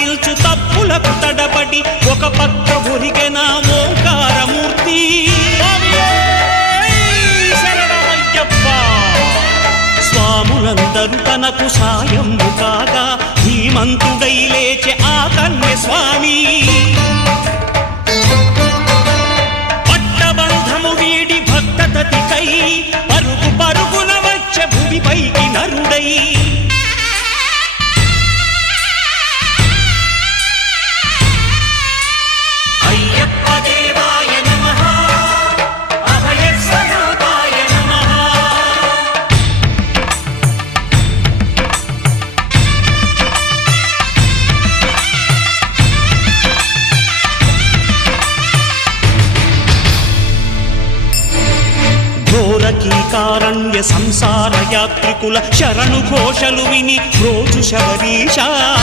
పలకరిల్చు తప్పులకు తడబడి ఒక పక్క ఒరిగెన ఓంకారమూర్తి. స్వాములందరూ తనకు సాయము కాగా ధీమంతుడై లేచె ఆ కన్య స్వామి. పట్టబంధము వీడి భక్తతతికై పరుగు పరుగున వచ్చె భూమిపైకి నరుడై. ఘోరకీకారణ్య సంసార యాత్రికుల శరణు ఘోషలు విని రోజు శబరీష